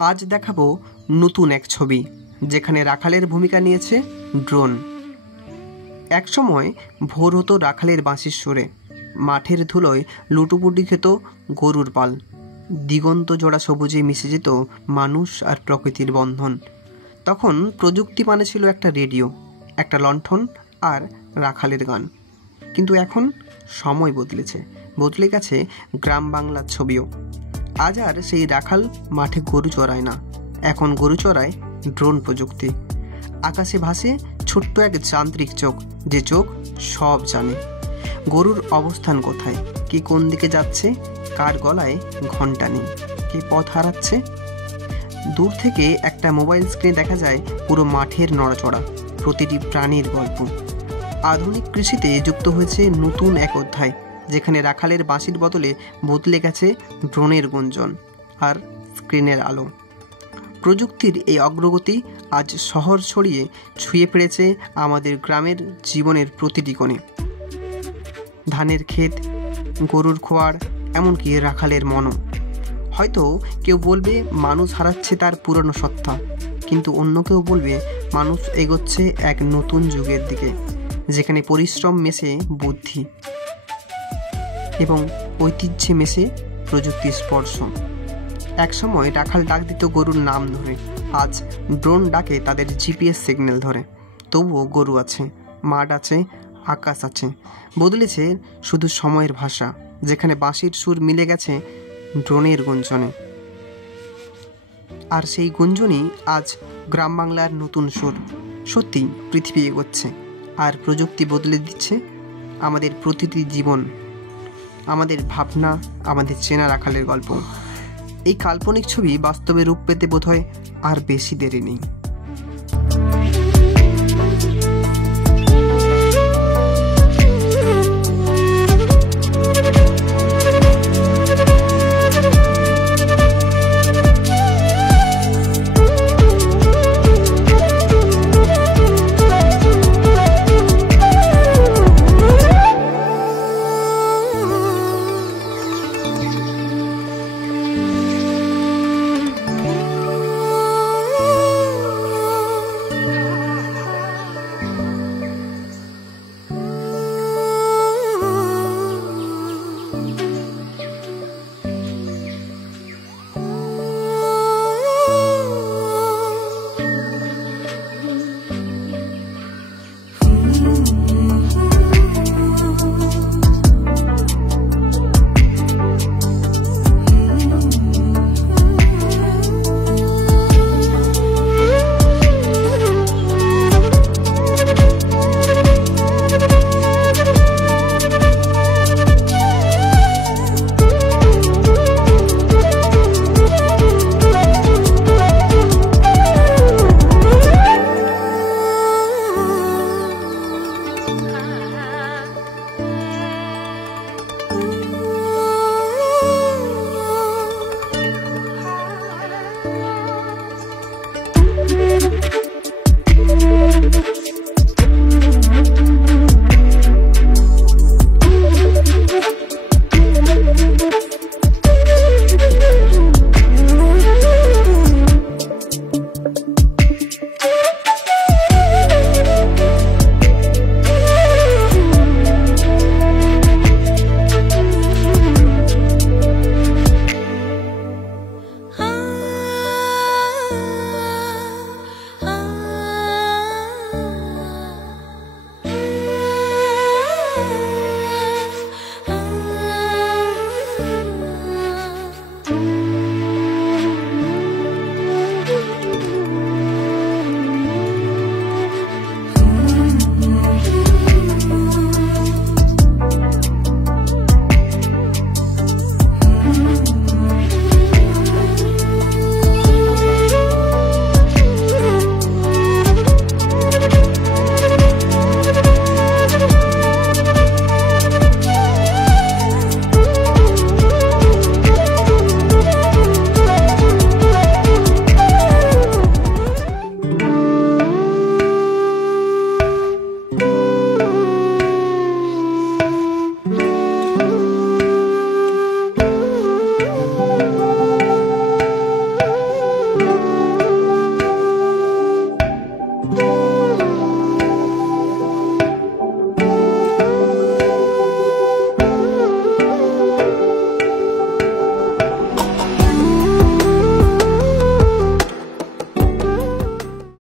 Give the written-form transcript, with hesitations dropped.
আজ দেখাবো নতুন এক ছবি যেখানে রাখালের ভূমিকা নিয়েছে ড্রোন। একসময় ভোর হতো রাখালের বাঁশির সুরে, মাঠের ধুলোয় লুটোপুটি খেত গরুর পাল, দিগন্ত জোড়া সবুজে মিশে যেত মানুষ আর প্রকৃতির বন্ধন। তখন প্রযুক্তি মানে ছিল একটা রেডিও, একটা লণ্ঠন আর রাখালের গান। কিন্তু এখন সময় বদলেছে, বদলে গেছে গ্রাম বাংলার ছবিও। আজ আর সেই রাখাল মাঠে গরু চড়ায় না, এখন গরু চড়ায় ড্রোন প্রযুক্তি। আকাশে ভাসে ছোট্ট এক যান্ত্রিক চোখ, যে চোখ সব জানে। গরুর অবস্থান কোথায়, কে কোন দিকে যাচ্ছে, কার গলায় ঘন্টা নেই, কে পথ হারাচ্ছে। দূর থেকে একটা মোবাইল স্ক্রিনে দেখা যায় পুরো মাঠের নড়াচড়া, প্রতিটি প্রাণীর গল্প। আধুনিক কৃষিতে যুক্ত হয়েছে নতুন এক অধ্যায়, যেখানে রাখালের বাঁশির বদলে বদলে গেছে ড্রোনের গুঞ্জন আর স্ক্রিনের আলো। প্রযুক্তির এই অগ্রগতি আজ শহর ছড়িয়ে ছুঁয়ে পেড়েছে আমাদের গ্রামের জীবনের প্রতিটি কোণে। ধানের ক্ষেত, গরুর খোয়ার, এমনকি রাখালের মনও। হয়তো কেউ বলবে মানুষ হারাচ্ছে তার পুরনো সত্তা, কিন্তু অন্য কেউ বলবে মানুষ এগোচ্ছে এক নতুন যুগের দিকে, যেখানে পরিশ্রম মেশে বুদ্ধি এবং ঐতিহ্যে মেশে প্রযুক্তির স্পর্শ। একসময় রাখাল ডাক দিত গরুর নাম ধরে, আজ ড্রোন ডাকে তাদের জিপিএস সিগন্যাল ধরে। তবুও গরু আছে, মাঠ আছে, আকাশ আছে। বদলেছে শুধু সময়ের ভাষা, যেখানে বাঁশির সুর মিলে গেছে ড্রোনের গুঞ্জনে। আর সেই গুঞ্জনই আজ গ্রাম বাংলার নতুন সুর। সত্যি পৃথিবী এগোচ্ছে, আর প্রযুক্তি বদলে দিচ্ছে আমাদের প্রতিটি জীবন, আমাদের ভাবনা, আমাদের চেনা রাখালের গল্প। এই কাল্পনিক ছবি বাস্তবে রূপ পেতে বোধহয় আর বেশি দেরি নেই।